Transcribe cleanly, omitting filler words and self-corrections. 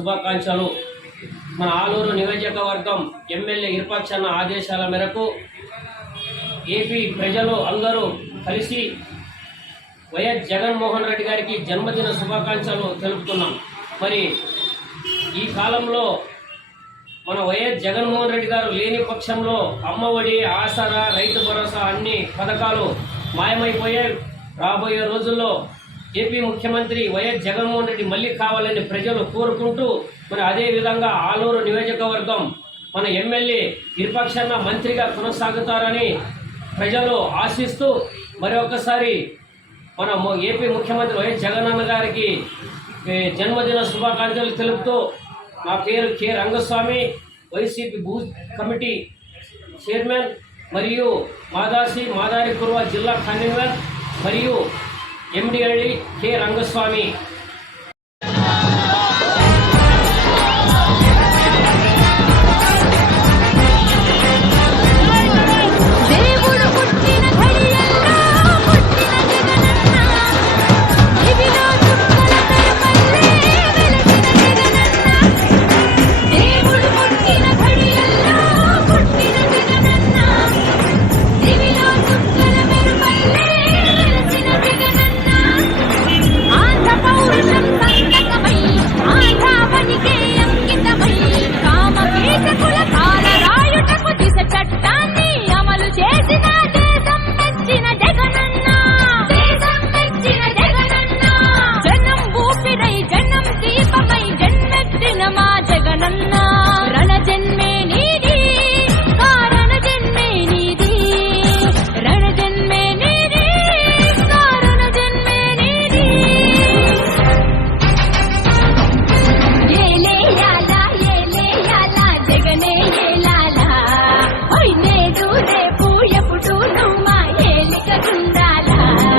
శుభాకాంక్షలు. మన ఆలూరు నియోజకవర్గం ఎమ్మెల్యే ఇర్పాక్షన్న ఆదేశాల మేరకు ఏపీ ప్రజలు అందరూ కలిసి వైఎస్ జగన్మోహన్ రెడ్డి గారికి జన్మదిన శుభాకాంక్షలు తెలుపుతున్నాం. మరి ఈ కాలంలో మన వైఎస్ జగన్మోహన్ రెడ్డి గారు లేని పక్షంలో అమ్మఒడి, ఆసరా, రైతు భరోసా అన్ని పథకాలు మాయమైపోయాయి. రాబోయే రోజుల్లో ఏపీ ముఖ్యమంత్రి వైఎస్ జగన్మోహన్ రెడ్డి మళ్ళీ కావాలని ప్రజలు కోరుకుంటూ మరి అదేవిధంగా ఆలూరు నియోజకవర్గం మన ఎమ్మెల్యే ఇర్పాక్షన్న మంత్రిగా కొనసాగుతారని ప్రజలు ఆశిస్తూ మరి ఒక్కసారి మన ఏపీ ముఖ్యమంత్రి వైఎస్ జగనన్న గారికి జన్మదిన శుభాకాంక్షలు తెలుపుతూ నా పేరు K Rangaswamy, YCP booth committee chairman మరియు మాదారి కుర్వ జిల్లా కన్వీనర్ మరియు ఎండిఐడి కె రంగస్వామి.